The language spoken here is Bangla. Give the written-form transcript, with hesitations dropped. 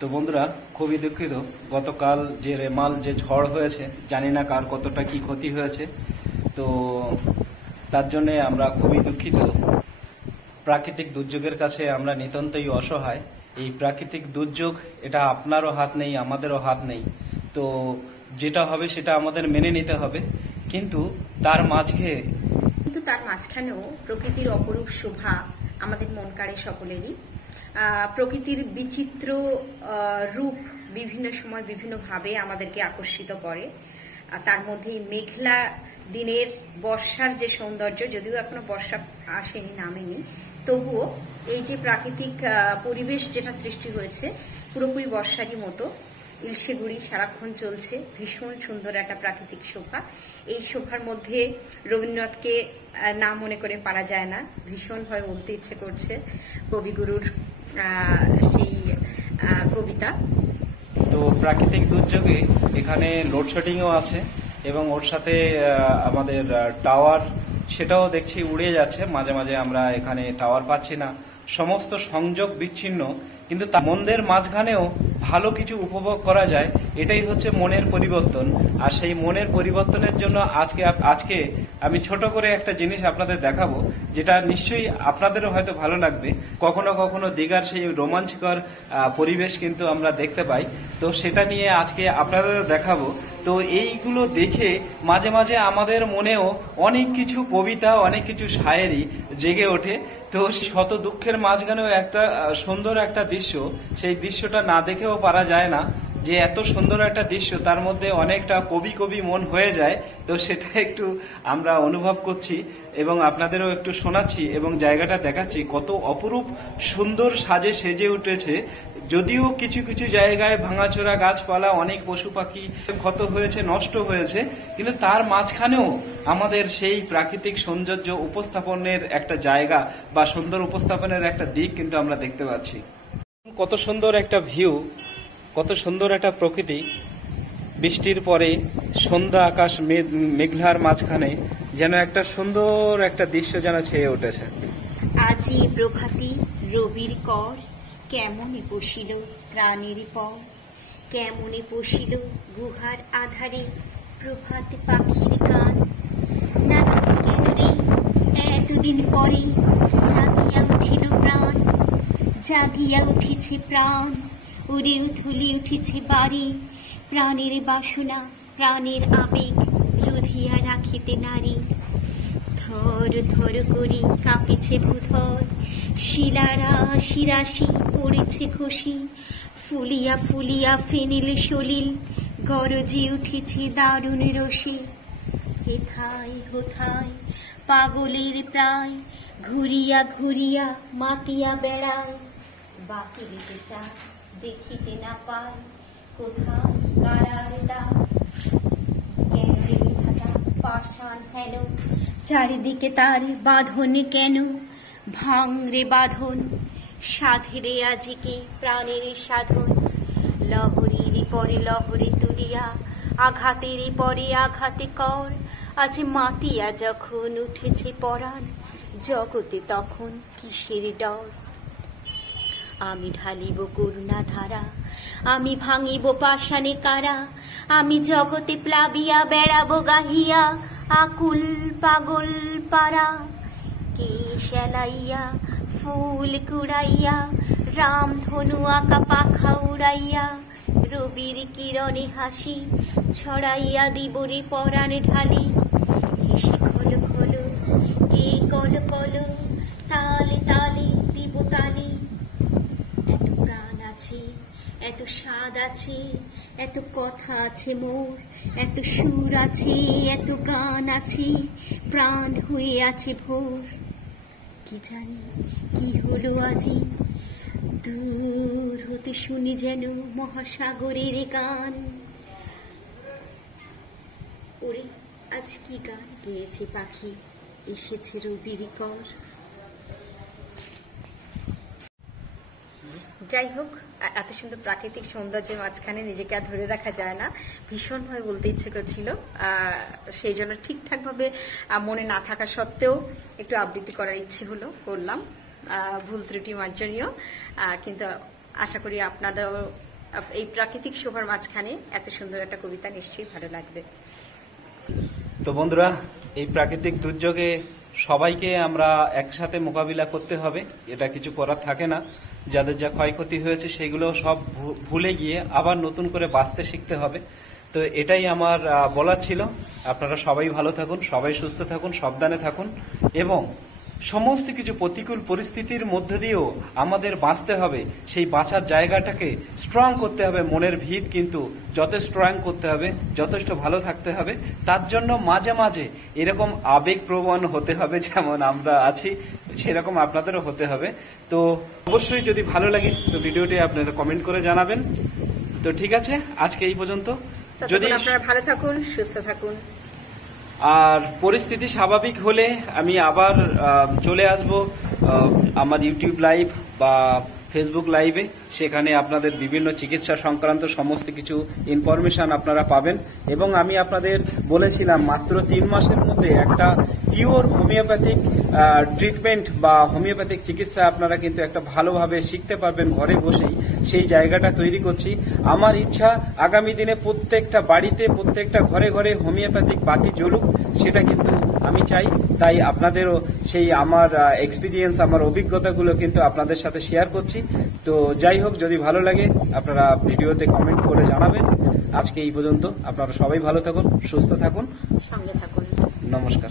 তো বন্ধুরা, খুবই দুঃখিত, গতকাল যে রেমাল যে ঝড় হয়েছে জানি না কার কতটা কি ক্ষতি হয়েছে। তো তার জন্য আমরা খুবই দুঃখিত। প্রাকৃতিক দুর্যোগের কাছে আমরা নিতান্তই অসহায়। এই প্রাকৃতিক দুর্যোগ, এটা আপনারও হাত নেই, আমাদেরও হাত নেই। তো যেটা হবে সেটা আমাদের মেনে নিতে হবে, কিন্তু তার মাঝখানেও প্রকৃতির অপরূপ শোভা আমাদের মন কাড়ে সকলেরই। প্রকৃতির বিচিত্র রূপ বিভিন্ন সময় বিভিন্নভাবে আমাদেরকে আকর্ষিত করে। তার মধ্যে মেঘলা দিনের বর্ষার যে সৌন্দর্য, যদিও এখনো বর্ষা আসেনি, নামেনি, তবুও এই যে প্রাকৃতিক পরিবেশ যেটা সৃষ্টি হয়েছে পুরোপুরি বর্ষারই মতো। ইলশেগুড়ি সারাক্ষণ চলছে, ভীষণ সুন্দর একটা প্রাকৃতিক শোভা। এই শোভার মধ্যে রবীন্দ্রনাথকে না মনে করে পারা যায় না, ভীষণভাবে বলতে ইচ্ছে করছে কবিগুরুর সেই কবিতা। তো প্রাকৃতিক দুর্যোগে এখানে লোডশেডিংও আছে, এবং ওর সাথে আমাদের টাওয়ার, সেটাও দেখছি উড়ে যাচ্ছে। মাঝে মাঝে আমরা এখানে টাওয়ার পাচ্ছি না, সমস্ত সংযোগ বিচ্ছিন্ন। কিন্তু মনের মাঝখানেও ভালো কিছু উপভোগ করা যায়, এটাই হচ্ছে মনের পরিবর্তন। আর সেই মনের পরিবর্তনের জন্য আজকে আমি ছোট করে একটা জিনিস আপনাদের দেখাবো, যেটা নিশ্চয়ই আপনাদেরও হয়তো ভালো লাগবে। কখনো কখনো দীঘার সেই রোমাঞ্চকর পরিবেশ কিন্তু আমরা দেখতে পাই, তো সেটা নিয়ে আজকে আপনাদের দেখাবো। তো এইগুলো দেখে মাঝে মাঝে আমাদের মনেও অনেক কিছু কবিতা, অনেক কিছু শায়েরি জেগে ওঠে। তো শত দুঃখের মাঝখানেও একটা সুন্দর একটা দৃশ্য, সেই দৃশ্যটা না দেখেও পারা যায় না যে এত সুন্দর একটা দৃশ্য, তার মধ্যে অনেকটা কবি কবি মন হয়ে যায়। তো সেটা একটু আমরা অনুভব করছি এবং আপনাদেরও একটু শোনাচ্ছি এবং জায়গাটা দেখাচ্ছি কত অপরূপ সুন্দর সাজে সেজে উঠেছে। যদিও কিছু কিছু জায়গায় ভাঙাচোরা গাছপালা, অনেক পশু পাখি ক্ষত হয়েছে, নষ্ট হয়েছে, কিন্তু তার মাঝখানেও আমাদের সেই প্রাকৃতিক সৌন্দর্য উপস্থাপনের একটা জায়গা বা সুন্দর উপস্থাপনের একটা দিক কিন্তু আমরা দেখতে পাচ্ছি। কত সুন্দর একটা ভিউ, কত সুন্দর একটা প্রকৃতি। বৃষ্টির পরে সন্ধ্যা আকাশ মেঘলার মাঝখানে যেন একটা সুন্দর একটা দৃশ্য যেন ছেয়ে উঠেছে। আজি প্রভাতী রবির কর, কেমনে পশিল প্রাণের পর, কেমনে পশিল গুহার আধারে প্রভাত পাখির গান। না কেন রে এতদিন পরে জাগিয়া উঠিল প্রাণ, জাগিয়া উঠিছে প্রাণ, উড়ে উথলি উঠিছে বাড়ি। প্রাণের বাসনা প্রাণের আবেগ রুধিয়া রাখিতে নারী। ধর ধর করি কাঁপিছে ভূধর, শিলারা শিরাশি পড়েছে খসি। ফুলিয়া ফুলিয়া ফেনিল সলিল, গরজি উঠিছে দারুণ রসে। হেথায় হোথায় পাগলের প্রায়, ঘুরিয়া ঘুরিয়া মাতিয়া বেড়ায়। বাকি দিতে চায় দেখিতে না পায়, কোথায় কারার দ্বার। কেন রে বিধাতা পাষাণ হেন, চারিদিকে তার বাঁধন কেন। ভাঙ রে বাঁধন, সাধেরে আজিকে প্রাণের সাধন। লহরীর পরে লহরে তুলিয়া, আঘাতের পরে আঘাতে কর। আজ মাতিয়া যখন উঠেছে পরাণ, জগতে তখন কিসের ডর। আমি ঢালিব করুণা ধারা, আমি ভাঙিব পাষাণে কারা। আমি জগতে প্লাবিয়া বেড়াবো গাহিয়া, আকুল পাগল পারা। কে সেলাইয়া ফুল কুড়াইয়া, রাম ধনু আঁকা পাখা উড়াইয়া। রবির কিরণে হাসি ছড়াইয়া দিবরে পরাণ ঢালি। হেসে খল খল কে কল কল, তালে তালে দিব তালি। এত প্রাণ আছে, এত স্বাদ আছে, এত কথা আছে মোর, এত সুর আছে, এত গান আছে, প্রাণ হয়ে আছে ভোর। কি জানি কি হলো আজি, দূর হতে শুনি যেন মহাসাগরের গান। ওরে আজ কি গান গেয়েছে পাখি, এসেছে রবির কর। যাই হোক, এত সুন্দর প্রাকৃতিক সৌন্দর্যের মাঝখানে নিজেকে আর ধরে রাখা যায় না, ভীষণভাবে বলতে ইচ্ছে করছিল। সেই জন্য ঠিকঠাকভাবে মনে না থাকা সত্ত্বেও একটু আবৃত্তি করার ইচ্ছে হলো, করলাম। ভুল ত্রুটি মার্জনীয়, কিন্তু আশা করি আপনাদের এই প্রাকৃতিক শোভার মাঝখানে এত সুন্দর একটা কবিতা নিশ্চয়ই ভালো লাগবে। তো বন্ধুরা, এই প্রাকৃতিক দুর্যোগে সবাইকে আমরা একসাথে মোকাবিলা করতে হবে, এটা কিছু করার থাকে না। যাদের যা ক্ষয়ক্ষতি হয়েছে সেগুলো সব ভুলে গিয়ে আবার নতুন করে বাঁচতে শিখতে হবে। তো এটাই আমার বলার ছিল। আপনারা সবাই ভালো থাকুন, সবাই সুস্থ থাকুন, সাবধানে থাকুন, এবং সমস্ত কিছু প্রতিকূল পরিস্থিতির মধ্যে দিয়েও আমাদের বাঁচতে হবে। সেই বাঁচার জায়গাটাকে স্ট্রং করতে হবে, মনের ভিত কিন্তু যত স্ট্রং করতে হবে, যথেষ্ট ভালো থাকতে হবে। তার জন্য মাঝে মাঝে এরকম আবেগপ্রবণ হতে হবে, যেমন আমরা আছি সেরকম আপনাদেরও হতে হবে। তো অবশ্যই যদি ভালো লাগে তো ভিডিওটি আপনারা কমেন্ট করে জানাবেন। তো ঠিক আছে, আজকে এই পর্যন্ত। যদি আপনারা ভালো থাকুন, সুস্থ থাকুন, আর পরিস্থিতি স্বাভাবিক হলে আমি আবার চলে আসব আমার ইউটিউব লাইভ বা ফেসবুক লাইভে। সেখানে আপনাদের বিভিন্ন চিকিৎসা সংক্রান্ত সমস্ত কিছু ইনফরমেশন আপনারা পাবেন। এবং আমি আপনাদের বলেছিলাম মাত্র 3 মাসের মধ্যে একটা পিওর হোমিওপ্যাথিক ট্রিটমেন্ট বা হোমিওপ্যাথিক চিকিৎসা আপনারা কিন্তু একটা ভালোভাবে শিখতে পারবেন ঘরে বসেই। সেই জায়গাটা তৈরি করছি। আমার ইচ্ছা আগামী দিনে প্রত্যেকটা বাড়িতে, প্রত্যেকটা ঘরে ঘরে হোমিওপ্যাথিক বাতি জ্বলুক, সেটা কিন্তু আমি চাই। তাই আপনাদেরও সেই আমার এক্সপিরিয়েন্স, আমার অভিজ্ঞতাগুলো কিন্তু আপনাদের সাথে শেয়ার করছি। তো যাই হোক, যদি ভালো লাগে আপনারা ভিডিওতে কমেন্ট করে জানাবেন। আজকে এই পর্যন্ত। আপনারা সবাই ভালো থাকুন, সুস্থ থাকুন, সঙ্গে থাকুন। নমস্কার।